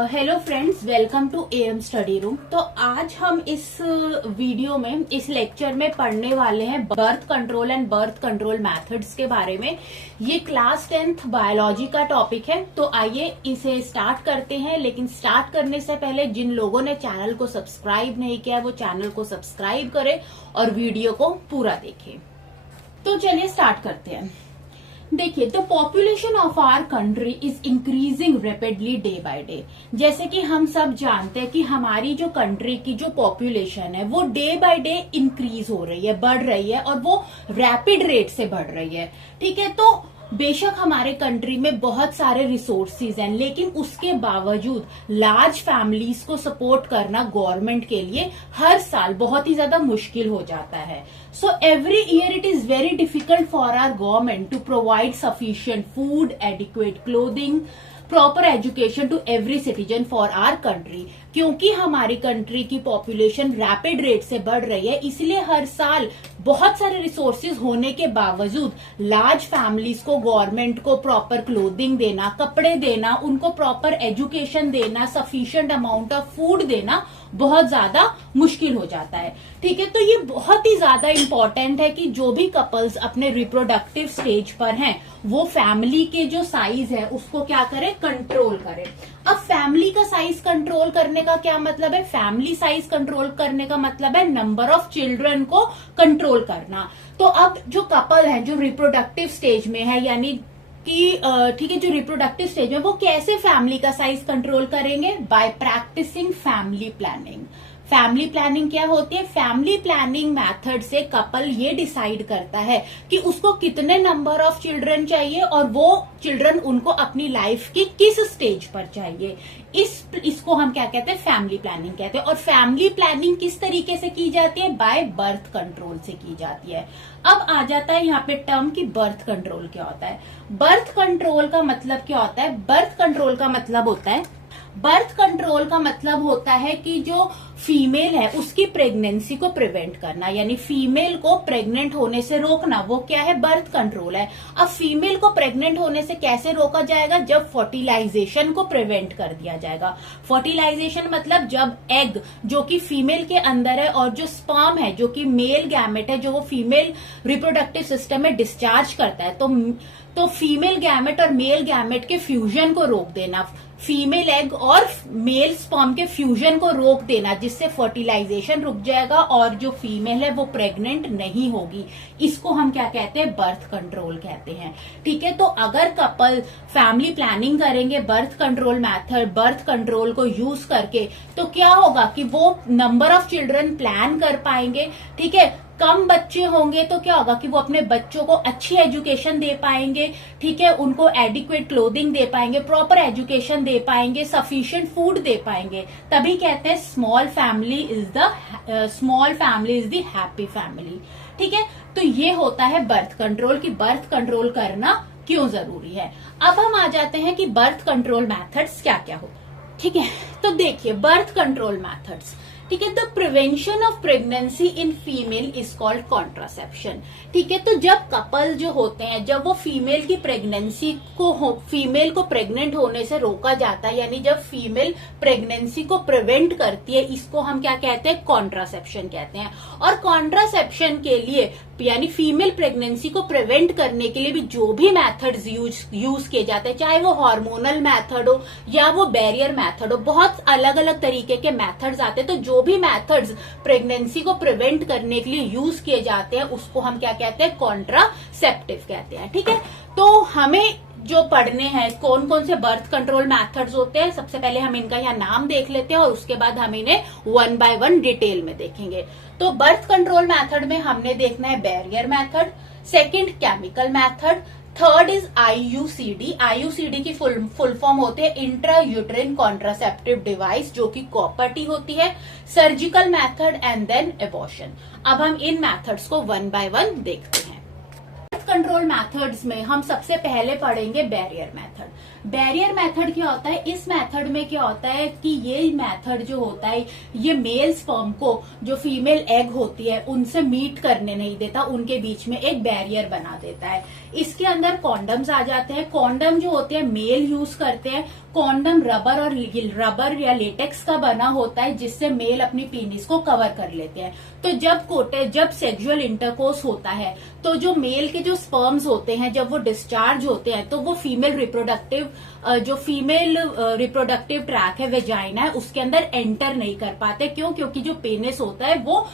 Hello friends, welcome to AM study room. तो आज हम इस वीडियो में, इस लेक्चर में पढ़ने वाले हैं birth control and birth control methods के बारे में। ये क्लास 10th बायोलॉजी का टॉपिक है। तो आइए इसे स्टार्ट करते हैं। लेकिन स्टार्ट करने से पहले जिन लोगों ने चैनल को सब्सक्राइब नहीं किया वो चैनल को सब्सक्राइब करें और वीडियो को पूरा देखें। तो चलिए स्टार्ट करते हैं। देखिए, the population of our country is increasing rapidly day by day. जैसे कि हम सब जानते हैं कि हमारी जो कंट्री की जो पॉपुलेशन है वो डे बाय डे इंक्रीज हो रही है, बढ़ रही है, और वो रैपिड रेट से बढ़ रही है। ठीक है, तो बेशक हमारे कंट्री में बहुत सारे रिसोर्सेज हैं, लेकिन उसके बावजूद लार्ज फैमिलीज को सपोर्ट करना गवर्नमेंट के लिए हर साल बहुत ही ज्यादा मुश्किल हो जाता है। So every year it is very difficult for our government to provide sufficient food, adequate clothing, proper education to every citizen for our country. क्योंकि हमारी कंट्री की पॉपुलेशन रैपिड रेट से बढ़ रही है, इसलिए हर साल बहुत सारे रिसोर्सेज होने के बावजूद लार्ज फैमिलीज को गवर्नमेंट को प्रॉपर क्लोथिंग देना, कपड़े देना, उनको प्रॉपर एजुकेशन देना, सफिशिएंट अमाउंट ऑफ फूड देना बहुत ज्यादा मुश्किल हो जाता है। ठीक है, तो ये बहुत ही ज्यादा इंपॉर्टेंट है कि जो भी कपल्स अपने रिप्रोडक्टिव स्टेज पर हैं वो फैमिली के जो साइज है उसको क्या करें, कंट्रोल करें। अब फैमिली का साइज कंट्रोल करने का क्या मतलब है? फैमिली साइज कंट्रोल करने का मतलब है नंबर ऑफ चिल्ड्रन को कंट्रोल करना। तो अब जो कपल है जो रिप्रोडक्टिव स्टेज में है, यानी कि ठीक है, जो रिप्रोडक्टिव स्टेज में, वो कैसे फैमिली का साइज कंट्रोल करेंगे? By practising family planning. Family planning क्या होती है? फैमिली प्लानिंग मेथड से कपल ये डिसाइड करता है कि उसको कितने नंबर ऑफ चिल्ड्रन चाहिए और वो चिल्ड्रन उनको अपनी लाइफ की किस स्टेज पर चाहिए। इसको हम क्या कहते हैं? फैमिली प्लानिंग कहते हैं। और फैमिली प्लानिंग किस तरीके से की जाती है? बाय बर्थ कंट्रोल से की जाती है। अब आ जाता है यहाँ पे टर्म की बर्थ कंट्रोल क्या होता है। बर्थ कंट्रोल का मतलब क्या होता है? बर्थ कंट्रोल का मतलब होता है कि जो फीमेल है उसकी प्रेगनेंसी को प्रिवेंट करना, यानी फीमेल को प्रेग्नेंट होने से रोकना, वो क्या है? बर्थ कंट्रोल है। अब फीमेल को प्रेग्नेंट होने से कैसे रोका जाएगा? जब फर्टिलाइजेशन को प्रिवेंट कर दिया जाएगा। फर्टिलाइजेशन मतलब जब एग जो कि फीमेल के अंदर है और जो स्पर्म है जो कि मेल गैमेट है, जो वो फीमेल रिप्रोडक्टिव सिस्टम में डिस्चार्ज करता है, तो फीमेल गैमेट और मेल गैमेट के फ्यूजन को रोक देना, फीमेल एग और मेल स्पर्म के फ्यूजन को रोक देना, जिससे फर्टिलाइजेशन रुक जाएगा और जो फीमेल है वो प्रेग्नेंट नहीं होगी। इसको हम क्या कहते हैं? बर्थ कंट्रोल कहते हैं। ठीक है, तो अगर कपल फैमिली प्लानिंग करेंगे birth control method, birth control को यूज करके, तो क्या होगा कि वो नंबर ऑफ चिल्ड्रन प्लान कर पाएंगे। ठीक है, कम बच्चे होंगे तो क्या होगा कि वो अपने बच्चों को अच्छी एजुकेशन दे पाएंगे। ठीक है, उनको एडिक्वेट क्लोथिंग दे पाएंगे, प्रॉपर एजुकेशन दे पाएंगे, सफिशिएंट फूड दे पाएंगे। तभी कहते हैं small family is the happy family. ठीक है, तो ये होता है बर्थ कंट्रोल की बर्थ कंट्रोल करना क्यों जरूरी है। अब हम आ जाते हैं कि बर्थ कंट्रोल मैथड्स क्या क्या हो। ठीक है, तो देखिए बर्थ कंट्रोल मैथड्स। ठीक है, the prevention of pregnancy in female is called contraception. ठीक है, तो जब कपल जो होते हैं, जब वो फीमेल की प्रेगनेंसी को फीमेल को प्रेग्नेंट होने से रोका जाता है, यानी जब फीमेल प्रेगनेंसी को प्रिवेंट करती है, इसको हम क्या कहते हैं? कॉन्ट्रासेप्शन कहते हैं। और कॉन्ट्रासेप्शन के लिए, यानी फीमेल प्रेगनेंसी को प्रिवेंट करने के लिए भी जो भी मेथड्स यूज किए जाते हैं, चाहे वो हार्मोनल मेथड हो या वो बैरियर मेथड हो, बहुत अलग अलग तरीके के मेथड्स आते हैं। तो जो भी मेथड्स प्रेगनेंसी को प्रिवेंट करने के लिए यूज किए जाते हैं उसको हम क्या कहते हैं? कॉन्ट्रासेप्टिव कहते हैं। ठीक है, तो हमें जो पढ़ने हैं कौन कौन से बर्थ कंट्रोल मेथड्स होते हैं, सबसे पहले हम इनका यहाँ नाम देख लेते हैं और उसके बाद हम इन्हें वन बाय वन डिटेल में देखेंगे। तो बर्थ कंट्रोल मेथड में हमने देखना है barrier method, second chemical method, third is IUCD. IUCD की फुल फॉर्म होती है इंट्रा यूट्राइन कॉन्ट्रासेप्टिव डिवाइस, जो कि कॉपर टी होती है, surgical method and then abortion. अब हम इन मेथड्स को वन बाय वन देखते हैं। कंट्रोल मेथड्स में हम सबसे पहले पढ़ेंगे बैरियर मेथड। बैरियर मेथड क्या होता है? इस मेथड में क्या होता है कि ये मेथड जो होता है ये मेल स्पर्म को जो फीमेल एग होती है उनसे मीट करने नहीं देता, उनके बीच में एक बैरियर बना देता है। इसके अंदर कॉन्डम्स आ जाते हैं। कॉन्डम जो होते हैं मेल यूज करते हैं, कॉन्डम रबर या लेटेक्स का बना होता है, जिससे मेल अपनी पीनिस को कवर कर लेते हैं। तो जब सेक्सुअल इंटरकोर्स होता है तो जो मेल के जो स्पर्म्स होते हैं जब वो डिस्चार्ज होते हैं तो वो फीमेल रिप्रोडक्टिव ट्रैक है, वेजाइना है, उसके अंदर एंटर नहीं कर पाते। क्यों? क्योंकि जो पेनिस होता है वो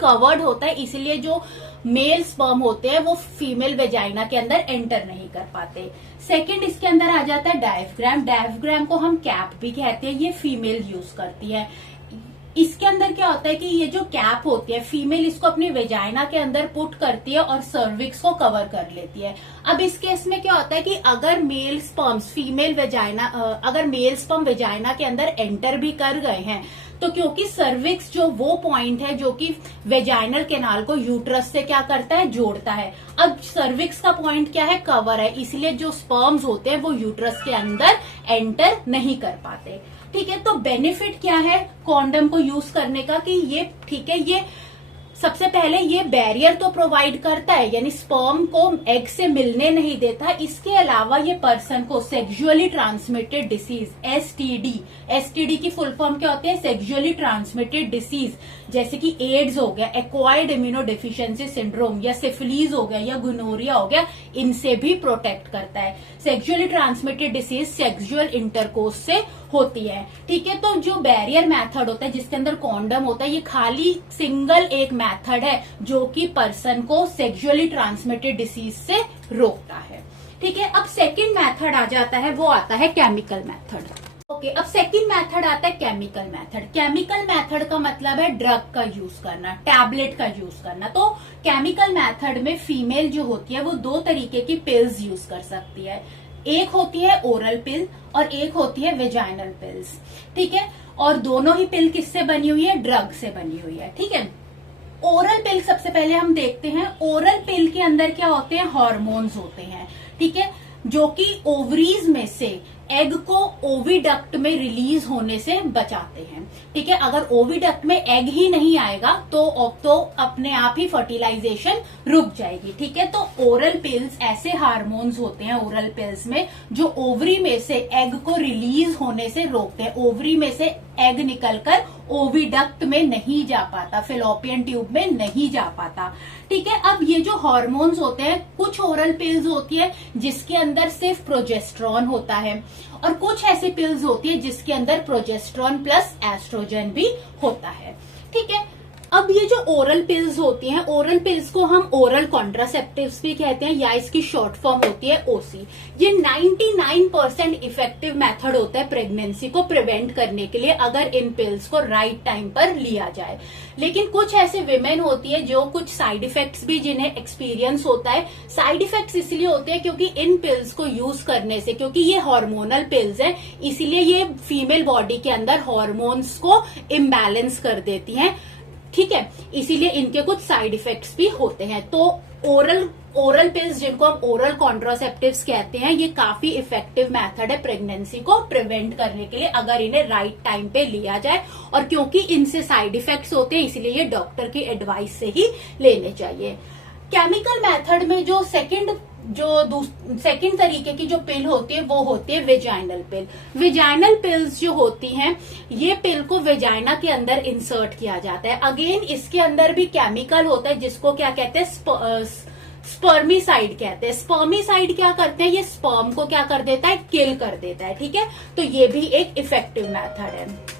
कवर्ड होता है, इसलिए जो मेल स्पर्म होते हैं वो फीमेल वेजाइना के अंदर एंटर नहीं कर पाते। सेकंड इसके अंदर आ जाता है डायफ्राम। डायफ्राम को हम कैप भी कहते हैं, ये फीमेल यूज करती है। इसके अंदर क्या होता है कि ये जो कैप होती है फीमेल इसको अपनी वेजाइना के अंदर पुट करती है और सर्विक्स को कवर कर लेती है। अब इस केस में क्या होता है कि अगर मेल स्पर्म वेजाइना के अंदर एंटर भी कर गए हैं तो क्योंकि सर्विक्स जो वो पॉइंट है जो कि वेजाइनल कैनाल को यूट्रस से क्या करता है, जोड़ता है। अब सर्विक्स का पॉइंट क्या है, कवर है, इसलिए जो स्पर्म्स होते हैं वो यूट्रस के अंदर एंटर नहीं कर पाते। ठीक है, तो बेनिफिट क्या है कॉन्डम को यूज करने का कि ये ठीक है, ये सबसे पहले ये बैरियर तो प्रोवाइड करता है, यानी स्पर्म को एग से मिलने नहीं देता। इसके अलावा ये पर्सन को सेक्सुअली ट्रांसमिटेड डिसीज एसटीडी की फुल फॉर्म क्या होती है, सेक्सुअली ट्रांसमिटेड डिसीज, जैसे कि एड्स हो गया, एक्वायर्ड इम्यूनो डेफिशिएंसी सिंड्रोम, या सिफिलीज हो गया, या गुनोरिया हो गया, इनसे भी प्रोटेक्ट करता है। Sexually transmitted disease sexual intercourse से होती है। ठीक है, तो जो बैरियर मेथड होता है जिसके अंदर कॉन्डम होता है, ये खाली सिंगल एक मेथड है जो कि पर्सन को सेक्सुअली ट्रांसमिटेड डिसीज से रोकता है। ठीक है, अब सेकंड मेथड आ जाता है, वो आता है केमिकल मेथड। ओके, अब सेकंड मेथड आता है केमिकल मेथड। केमिकल मेथड का मतलब है ड्रग का यूज करना, टैबलेट का यूज करना। तो केमिकल मेथड में फीमेल जो होती है वो दो तरीके की पिल्स यूज कर सकती है। एक होती है ओरल पिल और एक होती है वेजाइनल पिल्स। ठीक है, और दोनों ही पिल किससे बनी हुई है, ड्रग से बनी हुई है। ठीक है, ओरल पिल सबसे पहले हम देखते हैं। ओरल पिल के अंदर क्या होते हैं, हार्मोन्स होते हैं। ठीक है, जो कि ओवरीज में से एग को ओविडक्ट में रिलीज होने से बचाते हैं। ठीक है, अगर ओविडक्ट में एग ही नहीं आएगा तो अपने आप ही फर्टिलाइजेशन रुक जाएगी। ठीक है, तो ओरल पिल्स ऐसे हार्मोन्स होते हैं ओरल पिल्स में जो ओवरी में से एग को रिलीज होने से रोकते हैं। ओवरी में से एग निकलकर ओविडक्ट में नहीं जा पाता, फेलोपियन ट्यूब में नहीं जा पाता। ठीक है, अब ये जो हार्मोन्स होते हैं, कुछ ओरल पिल्स होती है जिसके अंदर सिर्फ प्रोजेस्ट्रॉन होता है और कुछ ऐसी पिल्स होती है जिसके अंदर प्रोजेस्ट्रॉन प्लस एस्ट्रोजन भी होता है। ठीक है, अब ये जो ओरल पिल्स होती हैं, ओरल पिल्स को हम ओरल कॉन्ट्रासेप्टिव्स भी कहते हैं या इसकी शॉर्ट फॉर्म होती है ओसी। ये 99% इफेक्टिव मेथड होता है प्रेगनेंसी को प्रिवेंट करने के लिए अगर इन पिल्स को राइट टाइम पर लिया जाए। लेकिन कुछ ऐसे विमेन होती है जो कुछ साइड इफेक्ट्स भी जिन्हें एक्सपीरियंस होता है। साइड इफेक्ट्स इसलिए होते हैं क्योंकि इन पिल्स को यूज करने से, क्योंकि ये हार्मोनल पिल्स हैं, इसीलिए ये फीमेल बॉडी के अंदर हार्मोन्स को इम्बैलेंस कर देती हैं। ठीक है, इसीलिए इनके कुछ साइड इफेक्ट्स भी होते हैं। तो ओरल पिल्स जिनको हम ओरल कॉन्ट्रासेप्टिव्स कहते हैं, ये काफी इफेक्टिव मेथड है प्रेगनेंसी को प्रिवेंट करने के लिए अगर इन्हें राइट टाइम पे लिया जाए। और क्योंकि इनसे साइड इफेक्ट्स होते हैं इसलिए ये डॉक्टर की एडवाइस से ही लेने चाहिए। केमिकल मेथड में जो सेकंड तरीके की जो पिल होती है वो होती है वेजाइनल पिल। वेजाइनल पिल्स जो होती हैं, ये पिल को वेजाइना के अंदर इंसर्ट किया जाता है। अगेन इसके अंदर भी केमिकल होता है जिसको क्या कहते हैं, स्पर्मिसाइड कहते हैं। स्पर्मिसाइड क्या करते हैं, ये स्पर्म को क्या कर देता है, किल कर देता है। ठीक है, तो ये भी एक इफेक्टिव मेथड है।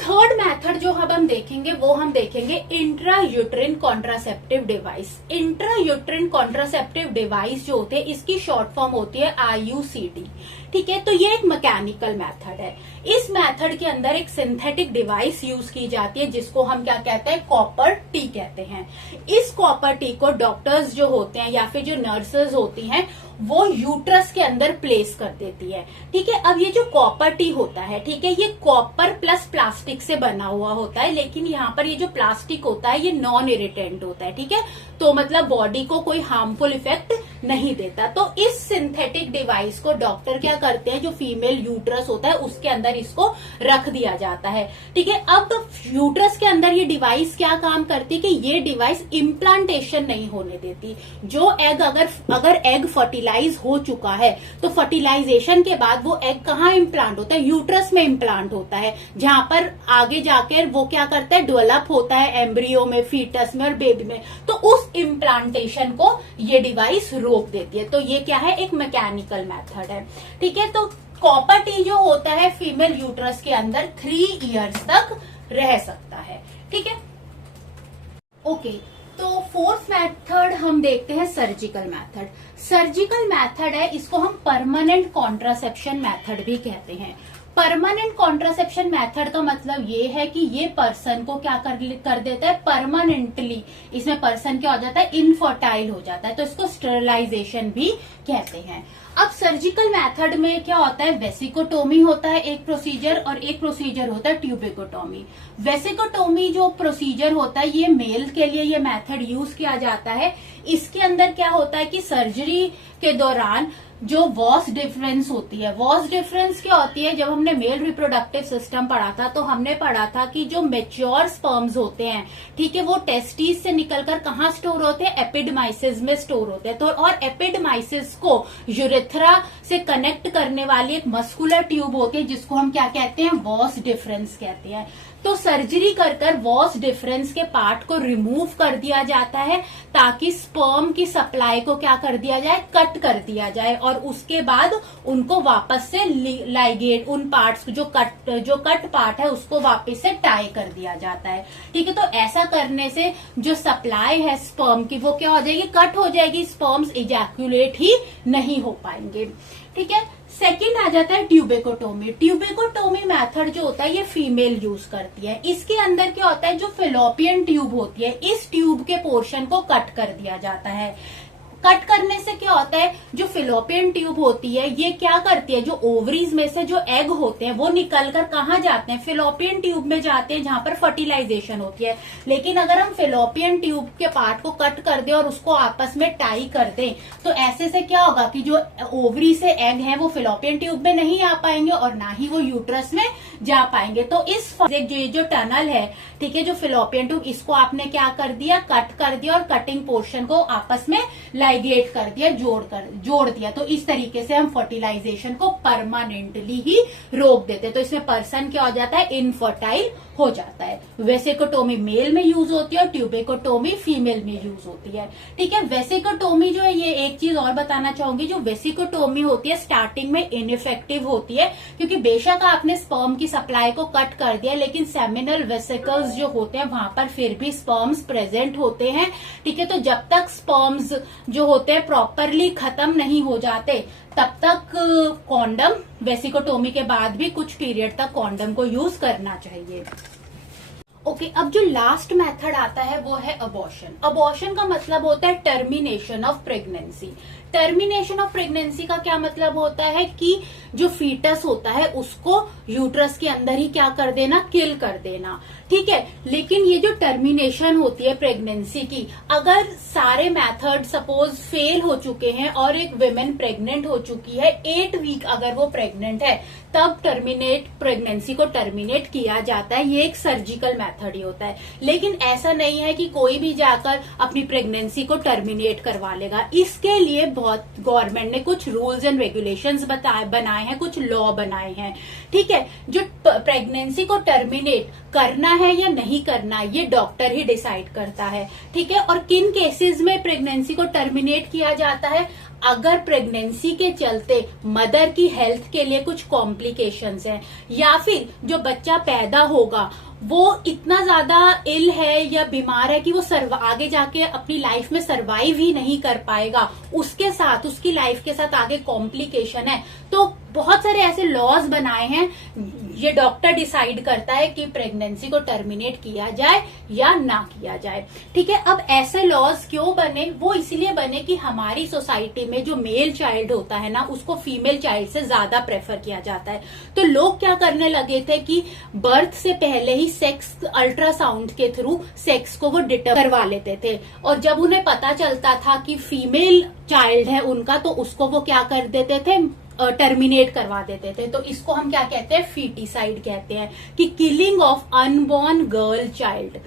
थर्ड मेथड जो हम देखेंगे वो हम देखेंगे intra uterine contraceptive device. Intra uterine contraceptive device जो होते हैं इसकी शॉर्ट फॉर्म होती है IUCD। ठीक है, तो ये एक मैकेनिकल मेथड है। इस मेथड के अंदर एक सिंथेटिक डिवाइस यूज की जाती है जिसको हम क्या कहते हैं, कॉपर टी कहते हैं। इस कॉपर टी को डॉक्टर्स जो होते हैं या फिर जो नर्सेज होती हैं वो यूट्रस के अंदर प्लेस कर देती है। ठीक है, अब ये जो कॉपर टी होता है, ठीक है, ये कॉपर प्लस प्लास्टिक से बना हुआ होता है, लेकिन यहाँ पर ये जो प्लास्टिक होता है ये नॉन इरिटेंट होता है। ठीक है, तो मतलब बॉडी को कोई हार्मफुल इफेक्ट नहीं देता। तो इस सिंथेटिक डिवाइस को डॉक्टर क्या करते हैं, जो फीमेल यूट्रस होता है उसके अंदर इसको रख दिया जाता है। ठीक है, अब यूट्रस के अंदर ये डिवाइस क्या काम करती है कि ये डिवाइस इम्प्लांटेशन नहीं होने देती। जो एग अगर एग फर्टिलाइज हो चुका है तो फर्टिलाइजेशन के बाद वो एग कहाँ इम्प्लांट होता है, यूट्रस में इम्प्लांट होता है, जहां पर आगे जाकर वो क्या करता है, डेवलप होता है एम्ब्रियो में, फीटस में और बेबी में। तो उस इम्प्लांटेशन को ये डिवाइस रोक देती है। तो ये क्या है, एक मैकेनिकल मेथड है। ठीक है, तो कॉपर टी जो होता है फीमेल यूट्रस के अंदर 3 इयर्स तक रह सकता है। ठीक है, ओके। तो फोर्थ मेथड हम देखते हैं सर्जिकल मेथड। सर्जिकल मेथड है, इसको हम परमानेंट कॉन्ट्रासेप्शन मेथड भी कहते हैं। परमानेंट कॉन्ट्रासेप्शन मेथड का मतलब ये है कि ये पर्सन को क्या कर देता है, परमानेंटली इसमें पर्सन क्या हो जाता है, इनफर्टाइल हो जाता है। तो इसको स्टेरिलाइजेशन भी कहते हैं। अब सर्जिकल मेथड में क्या होता है, वेसिकोटोमी होता है एक प्रोसीजर, और एक प्रोसीजर होता है ट्यूबेकोटोमी। वेसिकोटोमी जो प्रोसीजर होता है ये मेल के लिए ये मेथड यूज किया जाता है। इसके अंदर क्या होता है कि सर्जरी के दौरान जो वॉस डिफरेंस होती है, वॉस डिफरेंस क्या होती है, जब हमने मेल रिप्रोडक्टिव सिस्टम पढ़ा था तो हमने पढ़ा था कि जो मेच्योर स्पर्म्स होते हैं, ठीक है, वो टेस्टिस से निकलकर कहाँ स्टोर होते हैं, एपिडमाइसिस में स्टोर होते हैं। तो और एपिडमाइसिस को यूरेथ्रा से कनेक्ट करने वाली एक मस्कुलर ट्यूब होती है जिसको हम क्या कहते हैं, वॉस डिफरेंस कहते हैं। तो सर्जरी कर वॉस डिफरेंस के पार्ट को रिमूव कर दिया जाता है ताकि स्पर्म की सप्लाई को क्या कर दिया जाए, कट कर दिया जाए, और उसके बाद उनको वापस से लाइगेट, उन पार्ट्स जो कट पार्ट है उसको वापस से टाई कर दिया जाता है। ठीक है, तो ऐसा करने से जो सप्लाई है स्पर्म की वो क्या हो जाएगी, कट हो जाएगी, स्पर्म्स इजैक्यूलेट ही नहीं हो पाएंगे। ठीक है, सेकंड आ जाता है ट्यूबेकोटोमी। ट्यूबेकोटोमी मेथड जो होता है ये फीमेल यूज करती है। इसके अंदर क्या होता है, जो फेलोपियन ट्यूब होती है इस ट्यूब के पोर्शन को कट कर दिया जाता है। कट करने से क्या होता है, जो फिलोपियन ट्यूब होती है ये क्या करती है, जो ओवरीज में से जो एग होते हैं वो निकलकर कहाँ जाते हैं, फिलोपियन ट्यूब में जाते हैं जहां पर फर्टिलाइजेशन होती है। लेकिन अगर हम फिलोपियन ट्यूब के पार्ट को कट कर दें और उसको आपस में टाई कर दें तो ऐसे से क्या होगा कि जो ओवरी से एग है वो फिलोपियन ट्यूब में नहीं आ पाएंगे और ना ही वो यूट्रस में जा पाएंगे। तो इस जो टनल है, ठीक है, जो फिलोपियन ट्यूब, इसको आपने क्या कर दिया, कट कर दिया और कटिंग पोर्शन को आपस में लाइगेट कर दिया, जोड़ दिया। तो इस तरीके से हम फर्टिलाइजेशन को परमानेंटली ही रोक देते हैं। तो इसमें पर्सन क्या हो जाता है, इनफर्टाइल हो जाता है। वेसिकोटोमी मेल में यूज होती है और ट्यूबेकोटोमी फीमेल में यूज होती है। ठीक है, वेसिकोटोमी जो है, ये एक चीज और बताना चाहूंगी, जो वेसिकोटोमी होती है स्टार्टिंग में इनइफेक्टिव होती है, क्योंकि बेशक आपने स्पर्म की सप्लाई को कट कर दिया लेकिन सेमिनल वेसिकल्स जो होते हैं वहां पर फिर भी स्पर्म्स प्रेजेंट होते हैं। ठीक है, तो जब तक स्पर्म्स जो होते हैं प्रॉपरली खत्म नहीं हो जाते तब तक कॉन्डम, वेसिकोटोमी के बाद भी कुछ पीरियड तक कॉन्डम को यूज करना चाहिए। ओके, अब जो लास्ट मेथड आता है वो है अबॉर्शन। अबॉर्शन का मतलब होता है termination of pregnancy. Termination of pregnancy का क्या मतलब होता है कि जो फीटस होता है उसको यूट्रस के अंदर ही क्या कर देना, किल कर देना। ठीक है, लेकिन ये जो टर्मिनेशन होती है प्रेगनेंसी की, अगर सारे मेथड सपोज फेल हो चुके हैं और एक विमेन प्रेग्नेंट हो चुकी है, 8 वीक अगर वो प्रेग्नेंट है तब प्रेगनेंसी को टर्मिनेट किया जाता है। ये एक सर्जिकल मेथड ही होता है। लेकिन ऐसा नहीं है कि कोई भी जाकर अपनी प्रेगनेंसी को टर्मिनेट करवा लेगा। इसके लिए बहुत गवर्नमेंट ने कुछ रूल्स एंड रेगुलेशंस बनाए हैं, कुछ लॉ बनाए हैं। ठीक है, जो प्रेगनेंसी को टर्मिनेट करना है या नहीं करना ये डॉक्टर ही डिसाइड करता है। ठीक है, और किन केसेस में प्रेगनेंसी को टर्मिनेट किया जाता है, अगर प्रेगनेंसी के चलते मदर की हेल्थ के लिए कुछ कॉम्प्लिकेशंस हैं, या फिर जो बच्चा पैदा होगा वो इतना ज्यादा इल है या बीमार है कि वो आगे जाके अपनी लाइफ में सरवाइव ही नहीं कर पाएगा, उसके साथ, उसकी लाइफ के साथ आगे कॉम्प्लिकेशन है, तो बहुत सारे ऐसे लॉज बनाए हैं। ये डॉक्टर डिसाइड करता है कि प्रेगनेंसी को टर्मिनेट किया जाए या ना किया जाए। ठीक है, अब ऐसे लॉज क्यों बने, वो इसीलिए बने कि हमारी सोसाइटी में जो मेल चाइल्ड होता है ना उसको फीमेल चाइल्ड से ज्यादा प्रेफर किया जाता है। तो लोग क्या करने लगे थे कि बर्थ से पहले ही सेक्स, अल्ट्रासाउंड के थ्रू सेक्स को वो डिटरमाइन करवा लेते थे, और जब उन्हें पता चलता था कि फीमेल चाइल्ड है उनका तो उसको वो क्या कर देते थे, टर्मिनेट करवा देते थे। तो इसको हम क्या कहते हैं, फीटिसाइड कहते हैं, कि killing of unborn girl child.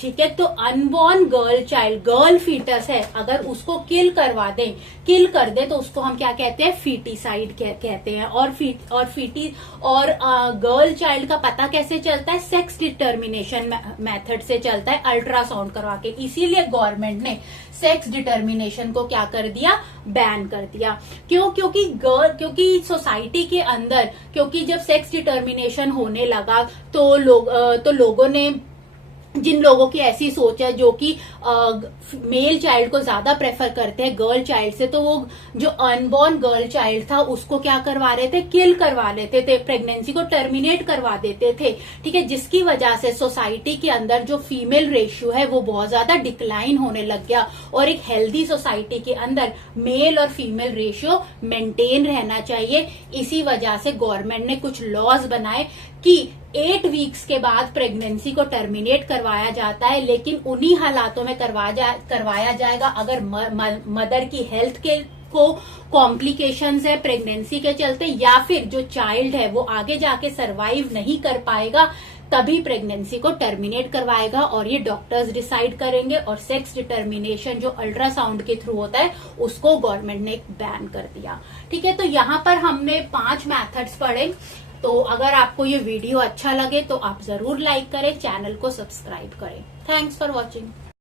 ठीक है, तो unborn girl child, girl foetus है, अगर उसको किल कर दे तो उसको हम क्या कहते हैं, फीटिसाइड कहते हैं। और गर्ल चाइल्ड का पता कैसे चलता है, सेक्स डिटर्मिनेशन मेथड से चलता है, अल्ट्रासाउंड करवा के। इसीलिए गवर्नमेंट ने सेक्स डिटर्मिनेशन को क्या कर दिया, बैन कर दिया। क्यों? क्योंकि सोसाइटी के अंदर, क्योंकि जब सेक्स डिटर्मिनेशन होने लगा तो लोगों ने, जिन लोगों की ऐसी सोच है जो कि मेल चाइल्ड को ज्यादा प्रेफर करते हैं गर्ल चाइल्ड से, तो वो जो अनबॉर्न गर्ल चाइल्ड था उसको क्या करवा रहे थे, किल करवा लेते थे, प्रेगनेंसी को टर्मिनेट करवा देते थे। ठीक है, जिसकी वजह से सोसाइटी के अंदर जो फीमेल रेशियो है वो बहुत ज्यादा डिक्लाइन होने लग गया, और एक हेल्दी सोसाइटी के अंदर मेल और फीमेल रेशियो मेंटेन रहना चाहिए। इसी वजह से गवर्नमेंट ने कुछ लॉज बनाए कि 8 वीक्स के बाद प्रेगनेंसी को टर्मिनेट करवाया जाता है, लेकिन उन्हीं हालातों में करवाया जाएगा अगर मदर की हेल्थ के को कॉम्प्लिकेशंस है प्रेगनेंसी के चलते, या फिर जो चाइल्ड है वो आगे जाके सरवाइव नहीं कर पाएगा, तभी प्रेगनेंसी को टर्मिनेट करवाएगा, और ये डॉक्टर्स डिसाइड करेंगे। और सेक्स डिटर्मिनेशन जो अल्ट्रासाउंड के थ्रू होता है उसको गवर्नमेंट ने बैन कर दिया। ठीक है, तो यहाँ पर हमने 5 मेथड्स पढ़े। तो अगर आपको ये वीडियो अच्छा लगे तो आप जरूर लाइक करें, चैनल को सब्सक्राइब करें। Thanks for watching.